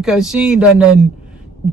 because she ain't done nothing.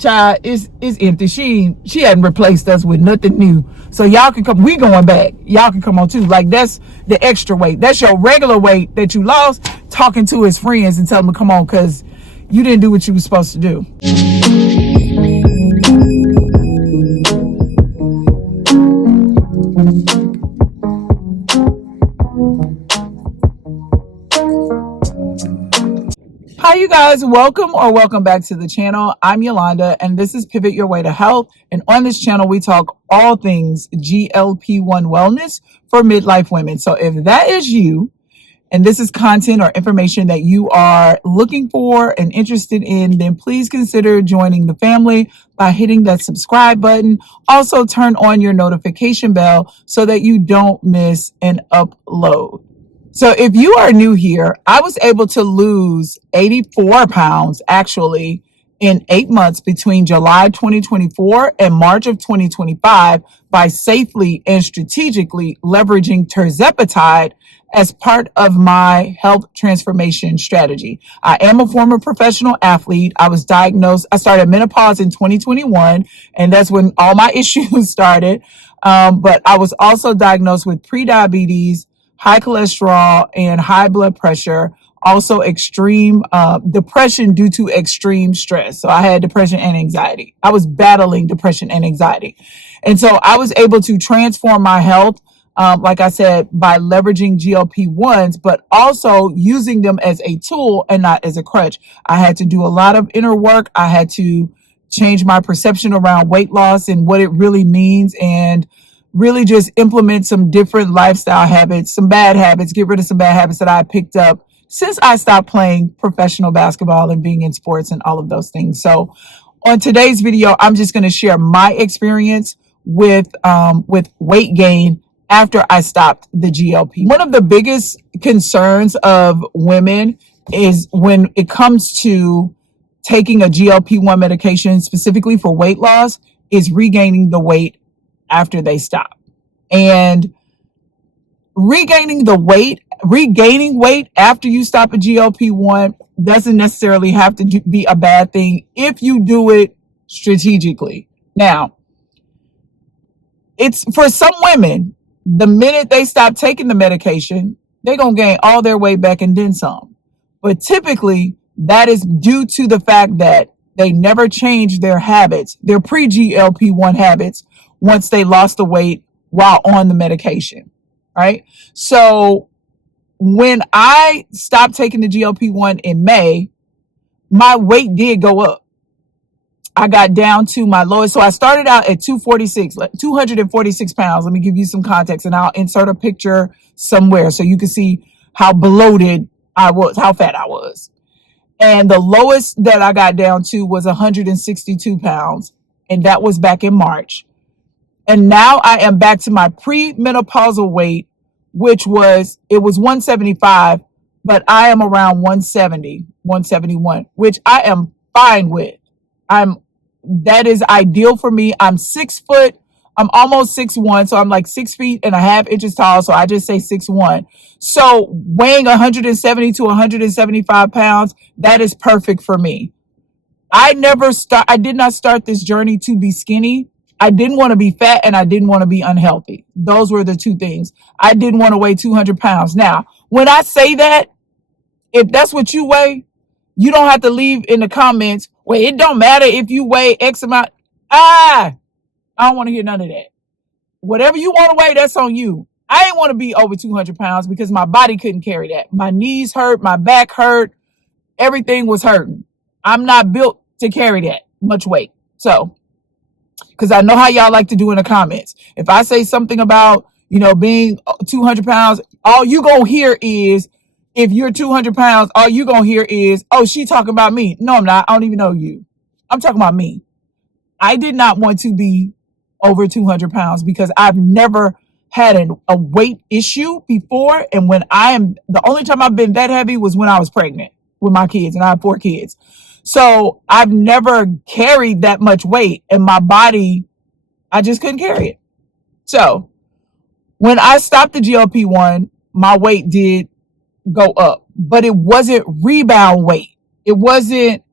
Child, it's empty. She hadn't replaced us with nothing new. So y'all can come. We going back. Y'all can come on too. Like, that's the extra weight. That's your regular weight that you lost. Talking to his friends and tell them to come on because you didn't do what you were supposed to do. Hi, you guys. Welcome back to the channel. I'm Yolanda, and this is Pivot Your Way to Health. And on this channel, we talk all things GLP-1 wellness for midlife women. So if that is you, and this is content or information that you are looking for and interested in, then please consider joining the family by hitting that subscribe button. Also, turn on your notification bell so that you don't miss an upload. So if you are new here, I was able to lose 84 pounds actually in 8 months between July 2024 and March of 2025 by safely and strategically leveraging tirzepatide as part of my health transformation strategy. I am a former professional athlete. I started menopause in 2021, and that's when all my issues started. But I was also diagnosed with prediabetes, high cholesterol, and high blood pressure. Also extreme depression due to extreme stress. So I had depression and anxiety. I was battling depression and anxiety. And so I was able to transform my health, like I said, by leveraging GLP-1s, but also using them as a tool and not as a crutch. I had to do a lot of inner work. I had to change my perception around weight loss and what it really means, and really just implement some different lifestyle habits, some bad habits, get rid of some bad habits that I picked up since I stopped playing professional basketball and being in sports and all of those things. So on today's video, I'm just going to share my experience with weight gain after I stopped the GLP. One of the biggest concerns of women is when it comes to taking a GLP-1 medication specifically for weight loss is regaining the weight after they stop. And regaining weight after you stop a GLP-1 doesn't necessarily have to be a bad thing if you do it strategically. Now, it's for some women, the minute they stop taking the medication, they're going to gain all their weight back and then some. But typically, that is due to the fact that they never changed their habits, their pre-GLP-1 habits, once they lost the weight while on the medication, right? So when I stopped taking the GLP-1 in May, my weight did go up. I got down to my lowest. So I started out at 246 pounds. Let me give you some context, and I'll insert a picture somewhere so you can see how bloated I was, how fat I was. And the lowest that I got down to was 162 pounds. And that was back in March. And now I am back to my premenopausal weight, which was 175, but I am around 170, 171, which I am fine with. That is ideal for me. I'm 6 foot. I'm almost 6'1", so I'm like 6.5 feet tall. So I just say 6'1". So weighing 170 to 175 pounds, that is perfect for me. I did not start this journey to be skinny. I didn't want to be fat, and I didn't want to be unhealthy. Those were the two things. I didn't want to weigh 200 pounds. Now, when I say that, if that's what you weigh, you don't have to leave in the comments, well, it don't matter if you weigh X amount. I don't want to hear none of that. Whatever you want to weigh, that's on you. I didn't want to be over 200 pounds because my body couldn't carry that. My knees hurt, my back hurt, everything was hurting. I'm not built to carry that much weight. So, because I know how y'all like to do in the comments. If I say something about, being 200 pounds, all you gonna hear is, if you're 200 pounds, all you gonna hear is, oh, she talking about me. No, I'm not. I don't even know you. I'm talking about me. I did not want to be over 200 pounds because I've never had a weight issue before. And the only time I've been that heavy was when I was pregnant with my kids, and I have 4 kids. So I've never carried that much weight, and my body, I just couldn't carry it. So when I stopped the GLP-1, my weight did go up, but it wasn't rebound weight. It wasn't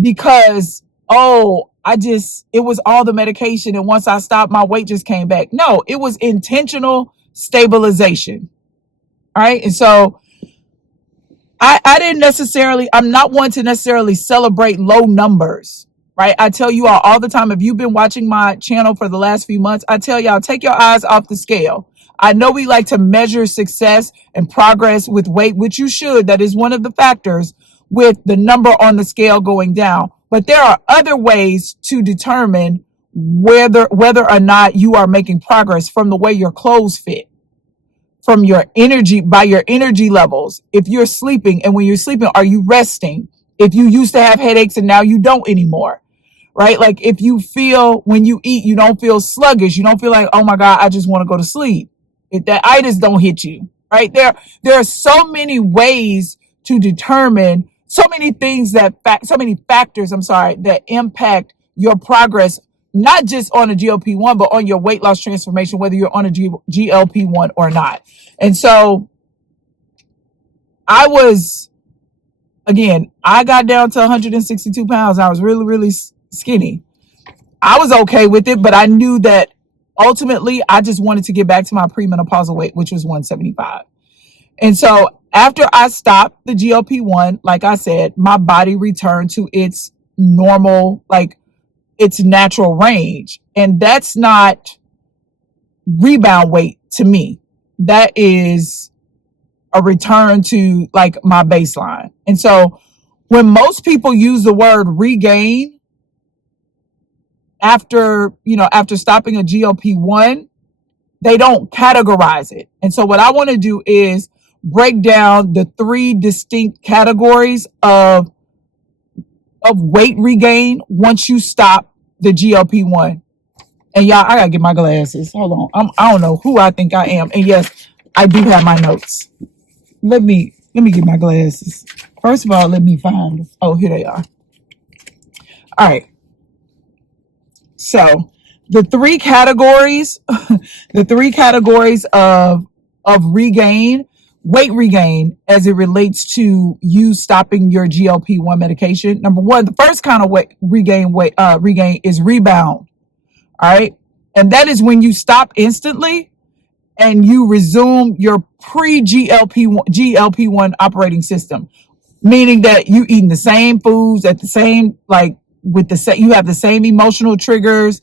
because, oh, it was all the medication. And once I stopped, my weight just came back. No, it was intentional stabilization. All right. And so I'm not one to necessarily celebrate low numbers, right? I tell you all the time, if you've been watching my channel for the last few months, I tell y'all, take your eyes off the scale. I know we like to measure success and progress with weight, which you should. That is one of the factors with the number on the scale going down. But there are other ways to determine whether or not you are making progress, from the way your clothes fit, from your energy, by your energy levels. If you're sleeping, and when you're sleeping, are you resting? If you used to have headaches and now you don't anymore, right? Like if you feel, when you eat, you don't feel sluggish. You don't feel like, oh my God, I just want to go to sleep. If that itis don't hit you, right? There are so many ways to determine, so many factors, that impact your progress, not just on a GLP-1, but on your weight loss transformation, whether you're on a GLP-1 or not. And so I got down to 162 pounds. I was really, really skinny. I was okay with it, but I knew that ultimately I just wanted to get back to my premenopausal weight, which was 175. And so after I stopped the GLP-1, like I said, my body returned to its normal, like its natural range. And that's not rebound weight to me. That is a return to like my baseline. And so when most people use the word regain after stopping a GLP-1, they don't categorize it. And so what I want to do is break down the 3 distinct categories of weight regain once you stop the GLP-1. And y'all, I gotta get my glasses. Hold on. I don't know who I think I am. And yes, I do have my notes. Let me get my glasses. First of all, let me find them. Oh, here they are. All right. So the 3 categories, of weight regain, as it relates to you stopping your GLP-1 medication. Number 1, the first kind of regain is rebound. All right. And that is when you stop instantly and you resume your GLP-1 operating system, meaning that you eating the same foods at the same, you have the same emotional triggers.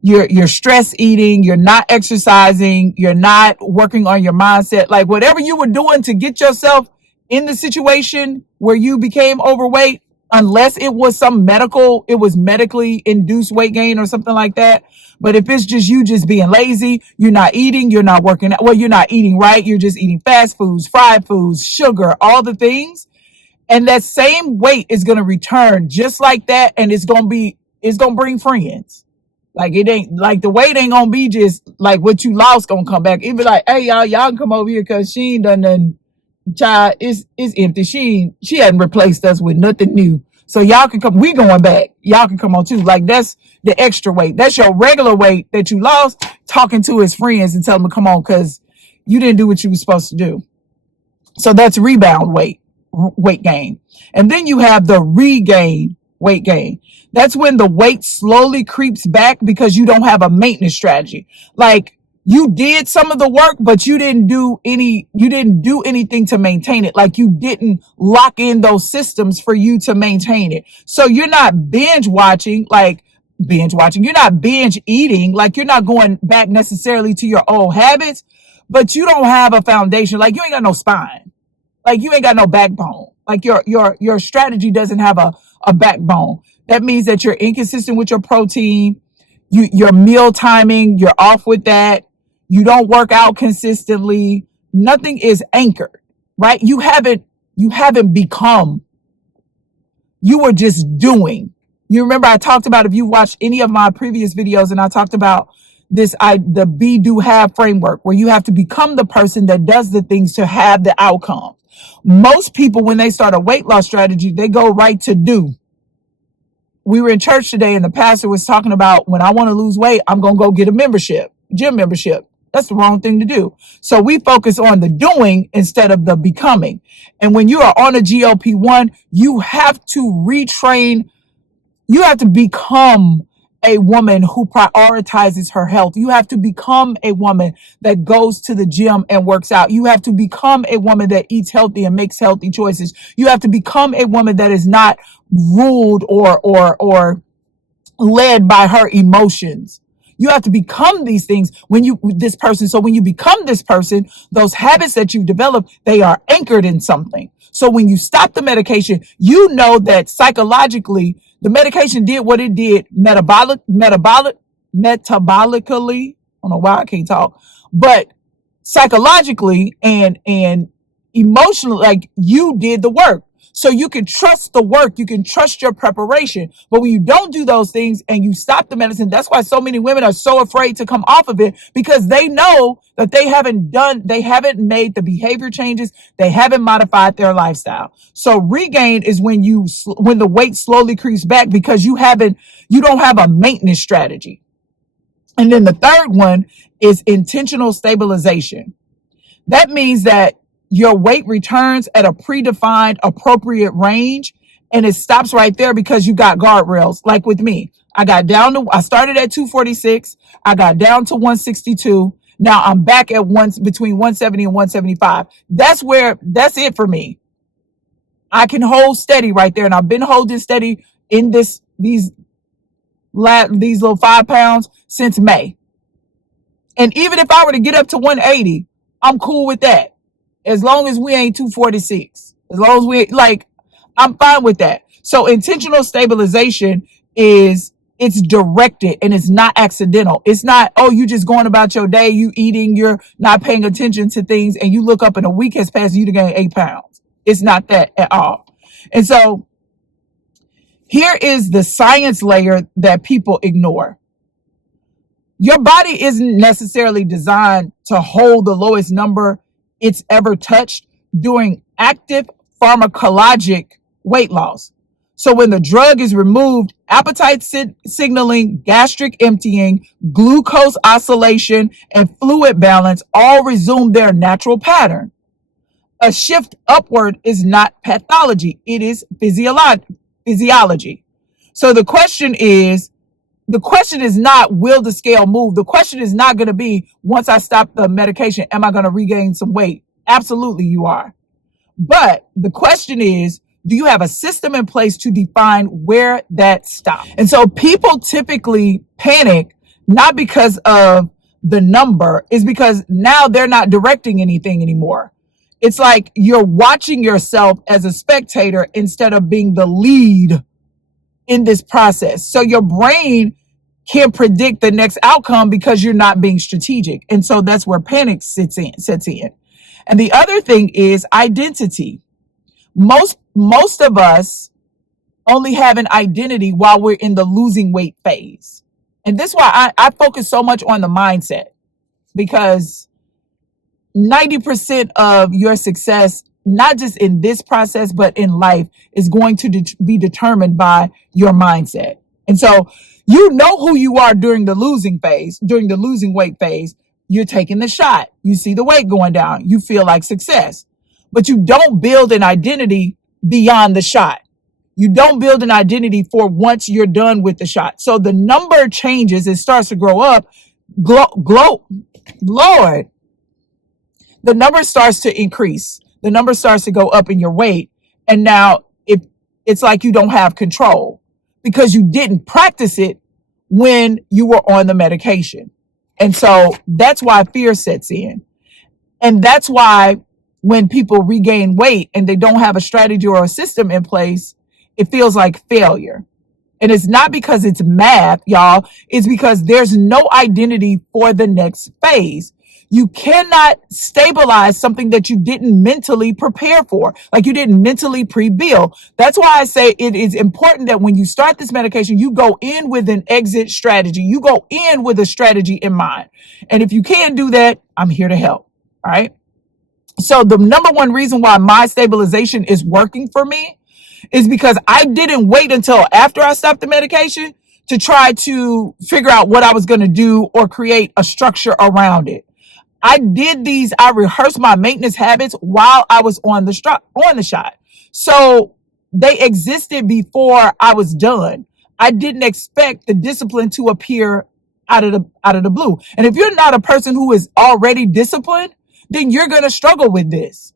You're stress eating, you're not exercising, you're not working on your mindset. Like whatever you were doing to get yourself in the situation where you became overweight, unless it was medically induced weight gain or something like that. But if it's just you just being lazy, you're not eating, you're not working out, well, you're not eating right, you're just eating fast foods, fried foods, sugar, all the things. And that same weight is going to return just like that. And it's going to bring friends. Like it ain't like the weight ain't gonna be just like what you lost gonna come back. It be like, hey y'all can come over here because she ain't done nothing. Child, it's empty. She hadn't replaced us with nothing new. So y'all can come. We going back. Y'all can come on too. Like that's the extra weight. That's your regular weight that you lost. Talking to his friends and tell them to come on because you didn't do what you were supposed to do. So that's rebound weight gain. And then you have the regain weight gain. That's when the weight slowly creeps back because you don't have a maintenance strategy. Like you did some of the work, but you didn't do anything to maintain it. Like you didn't lock in those systems for you to maintain it. So you're not binge watching. You're not binge eating. Like you're not going back necessarily to your old habits, but you don't have a foundation. Like you ain't got no spine. Like you ain't got no backbone. Like your strategy doesn't have a backbone. That means that you're inconsistent with your protein, your meal timing, you're off with that. You don't work out consistently. Nothing is anchored, right? You haven't become. You were just doing. You remember I talked about, if you watched any of my previous videos, and I talked about the be, do, have framework, where you have to become the person that does the things to have the outcome. Most people, when they start a weight loss strategy, they go right to do. We were in church today and the pastor was talking about, when I want to lose weight, I'm going to go get a gym membership. That's the wrong thing to do. So we focus on the doing instead of the becoming. And when you are on a GLP-1, you have to retrain You have to become a woman who prioritizes her health. You have to become a woman that goes to the gym and works out. You have to become a woman that eats healthy and makes healthy choices. You have to become a woman that is not ruled or led by her emotions. You have to become these things this person. So when you become this person, those habits that you've developed, they are anchored in something. So when you stop the medication, you know that psychologically the medication did what it did metabolically. I don't know why I can't talk, but psychologically and emotionally, like, you did the work. So you can trust the work, you can trust your preparation. But when you don't do those things and you stop the medicine, that's why so many women are so afraid to come off of it, because they know that they haven't made the behavior changes, they haven't modified their lifestyle. So regain is when the weight slowly creeps back because you don't have a maintenance strategy. And then the third one is intentional stabilization. That means that your weight returns at a predefined appropriate range, and it stops right there because you got guardrails. Like with me, I started at 246. I got down to 162. Now I'm back at between 170 and 175. That's it for me. I can hold steady right there. And I've been holding steady in these little 5 pounds since May. And even if I were to get up to 180, I'm cool with that. As long as we ain't 246. As long as I'm fine with that. So intentional stabilization it's directed and it's not accidental. It's not, oh, you just going about your day, you eating, you're not paying attention to things, and you look up and a week has passed and you gained 8 pounds. It's not that at all. And so here is the science layer that people ignore. Your body isn't necessarily designed to hold the lowest number it's ever touched during active pharmacologic weight loss. So when the drug is removed, appetite signaling, gastric emptying, glucose oscillation, and fluid balance all resume their natural pattern. A shift upward is not pathology, it is physiology. So the question is not, will the scale move? The question is not going to be, once I stop the medication, am I going to regain some weight? Absolutely, you are. But the question is, do you have a system in place to define where that stops? And so people typically panic, not because of the number, is because now they're not directing anything anymore. It's like you're watching yourself as a spectator instead of being the lead in this process. So your brain can't predict the next outcome because you're not being strategic. And so that's where panic sets in. And the other thing is identity. Most of us only have an identity while we're in the losing weight phase. And this is why I focus so much on the mindset, because 90% of your success, not just in this process, but in life, is going to be determined by your mindset. And so you know who you are during the losing weight phase. You're taking the shot. You see the weight going down. You feel like success. But you don't build an identity beyond the shot. You don't build an identity for once you're done with the shot. So the number changes. It starts to grow up. Lord. The number starts to increase. The number starts to go up in your weight. And now it's like you don't have control because you didn't practice it when you were on the medication. And so that's why fear sets in. And that's why when people regain weight and they don't have a strategy or a system in place, it feels like failure. And it's not because it's math, y'all. It's because there's no identity for the next phase. You cannot stabilize something that you didn't mentally prepare for, like you didn't mentally pre-build. That's why I say it is important that when you start this medication, you go in with an exit strategy. You go in with a strategy in mind. And if you can't do that, I'm here to help. All right. So the number one reason why my stabilization is working for me is because I didn't wait until after I stopped the medication to try to figure out what I was going to do or create a structure around it. I rehearsed my maintenance habits while I was on the shot. So they existed before I was done. I didn't expect the discipline to appear out of the blue. And if you're not a person who is already disciplined, then you're going to struggle with this.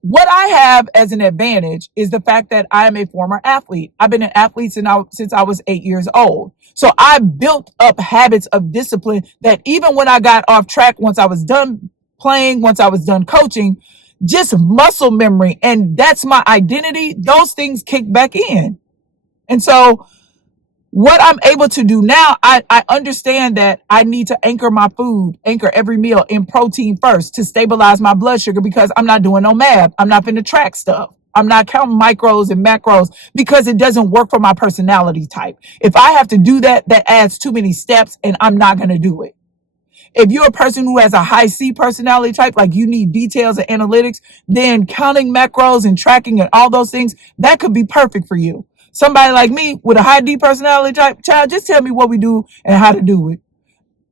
What I have as an advantage is the fact that I am a former athlete. I've been an athlete since I was 8 years old. So I built up habits of discipline that even when I got off track, once I was done playing, once I was done coaching, just muscle memory. And that's my identity. Those things kick back in. And so what I'm able to do now, I understand that I need to anchor every meal in protein first to stabilize my blood sugar, because I'm not doing no math. I'm not finna track stuff. I'm not counting micros and macros because it doesn't work for my personality type. If I have to do that, that adds too many steps and I'm not going to do it. If you're a person who has a high C personality type, like you need details and analytics, then counting macros and tracking and all those things, that could be perfect for you. Somebody like me with a high D personality type, child, just tell me what we do and how to do it.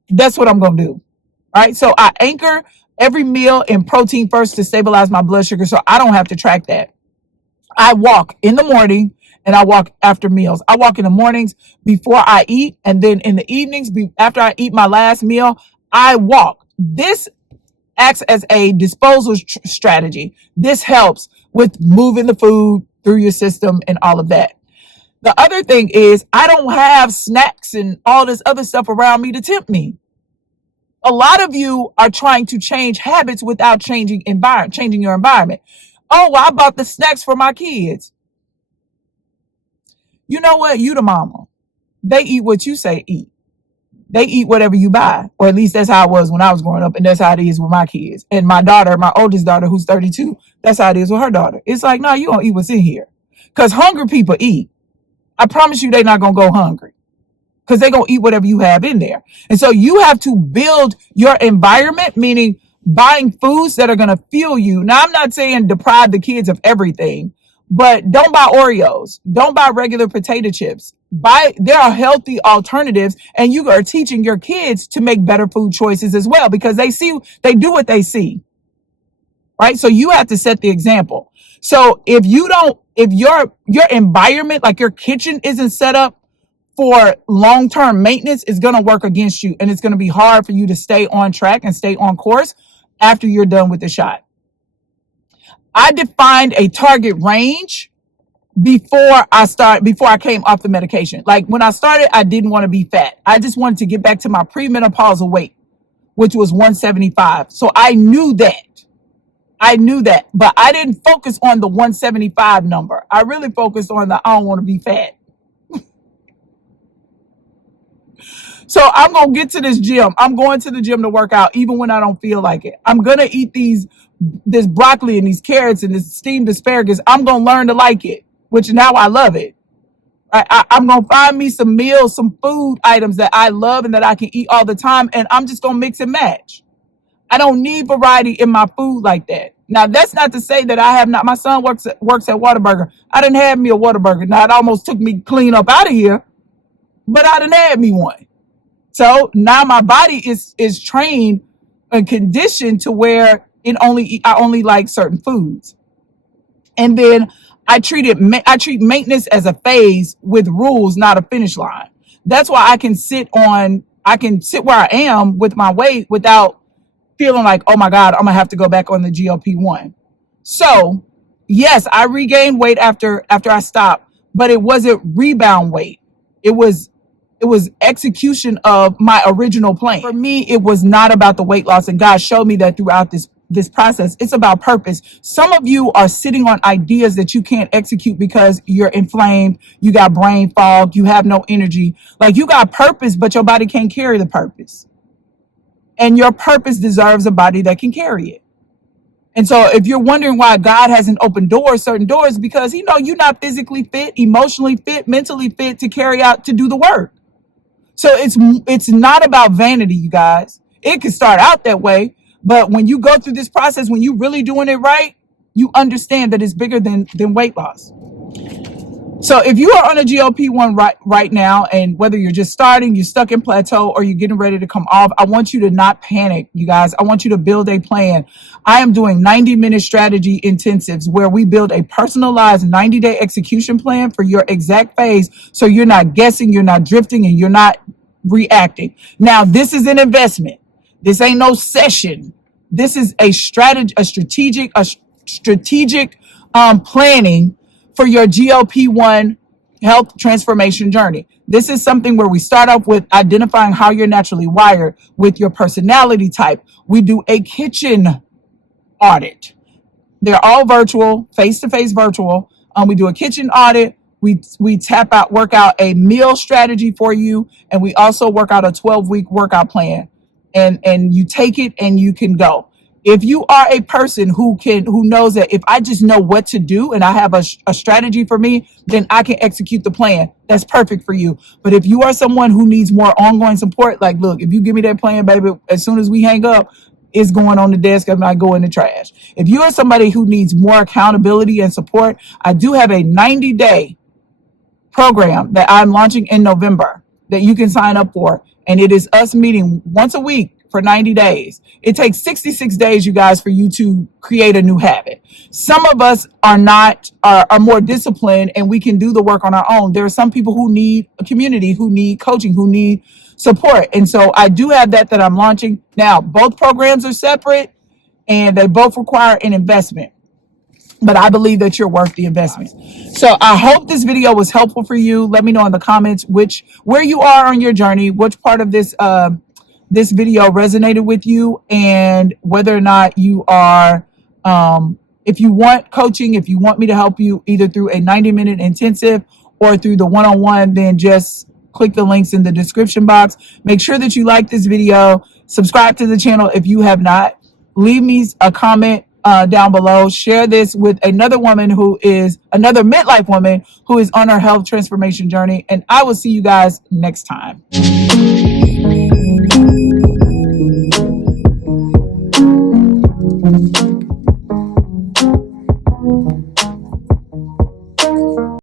That's what I'm going to do. All right. So I anchor every meal in protein first to stabilize my blood sugar so I don't have to track that. I walk in the morning and I walk after meals. I walk in the mornings before I eat, and then in the evenings after I eat my last meal, I walk. This acts as a disposal strategy. This helps with moving the food through your system and all of that. The other thing is I don't have snacks and all this other stuff around me to tempt me. A lot of you are trying to change habits without changing your environment. Oh, well, I bought the snacks for my kids. You know what? You the mama. They eat what you say eat. They eat whatever you buy, or at least that's how it was when I was growing up, and that's how it is with my kids. And my daughter, my oldest daughter, who's 32, that's how it is with her daughter. It's like, no, you don't eat what's in here. Because hungry people eat. I promise you they're not going to go hungry, because they're going to eat whatever you have in there. And so you have to build your environment, meaning buying foods that are going to fuel you. Now, I'm not saying deprive the kids of everything, but don't buy Oreos. Don't buy regular potato chips. There are healthy alternatives, and you are teaching your kids to make better food choices as well, because they do what they see. Right? So you have to set the example. So if your environment, like your kitchen, isn't set up for long-term maintenance, is going to work against you, and it's going to be hard for you to stay on track and stay on course after you're done with the shot. I defined a target range before I came off the medication. Like when I started, I didn't want to be fat. I just wanted to get back to my premenopausal weight, which was 175. So I knew that, but I didn't focus on the 175 number. I really focused on the I don't want to be fat. So I'm going to get to this gym. I'm going to the gym to work out even when I don't feel like it. I'm going to eat this broccoli and these carrots and this steamed asparagus. I'm going to learn to like it, which now I love it. I'm going to find me some meals, some food items that I love and that I can eat all the time, and I'm just going to mix and match. I don't need variety in my food like that. Now, that's not to say that I have not. My son works at Whataburger. I didn't have me a Whataburger. Now, it almost took me clean up out of here, but I didn't have me one. So now my body is trained and conditioned to where I only like certain foods. And then I treat maintenance as a phase with rules, not a finish line. That's why I can sit where I am with my weight without feeling like, oh my God, I'm gonna have to go back on the GLP-1. So yes, I regained weight after I stopped, but it wasn't rebound weight. It was execution of my original plan. For me, it was not about the weight loss, and God showed me that throughout this process. It's about purpose. Some of you are sitting on ideas that you can't execute because you're inflamed, you got brain fog, you have no energy. Like, you got purpose, but your body can't carry the purpose. And your purpose deserves a body that can carry it. And so if you're wondering why God hasn't opened certain doors, because He knows you're not physically fit, emotionally fit, mentally fit to do the work. So it's not about vanity, you guys. It can start out that way, but when you go through this process, when you're really doing it right, you understand that it's bigger than weight loss. So if you are on a GLP-1 right now, and whether you're just starting, you're stuck in plateau, or you're getting ready to come off, I want you to not panic, you guys. I want you to build a plan. I am doing 90-minute strategy intensives where we build a personalized 90-day execution plan for your exact phase, so you're not guessing, you're not drifting, and you're not reacting. Now, this is an investment. This ain't no session. This is a strategic planning for your GLP-1 health transformation journey. This is something where we start off with identifying how you're naturally wired with your personality type. We do a kitchen audit. They're all virtual, face-to-face virtual. We do a kitchen audit. We work out a meal strategy for you, and we also work out a 12-week workout plan. And you take it and you can go. If you are a person who knows that if I just know what to do and I have a strategy for me, then I can execute the plan. That's perfect for you. But if you are someone who needs more ongoing support, like, look, if you give me that plan, baby, as soon as we hang up, it's going on the desk and I go in the trash. If you are somebody who needs more accountability and support, I do have a 90-day program that I'm launching in November that you can sign up for. And it is us meeting once a week for 90 days. It takes 66 days, you guys, for you to create a new habit. Some of us are more disciplined and we can do the work on our own. There are some people who need a community, who need coaching, who need support. And so I do have that I'm launching. Now, both programs are separate and they both require an investment, but I believe that you're worth the investment. So I hope this video was helpful for you. Let me know in the comments where you are on your journey, which part of this video resonated with you, and whether or not you are, if you want coaching, if you want me to help you either through a 90-minute intensive or through the one-on-one, then just click the links in the description box. Make sure that you like this video, subscribe to the channel if you have not, leave me a comment down below, share this with another midlife woman who is on her health transformation journey, and I will see you guys next time.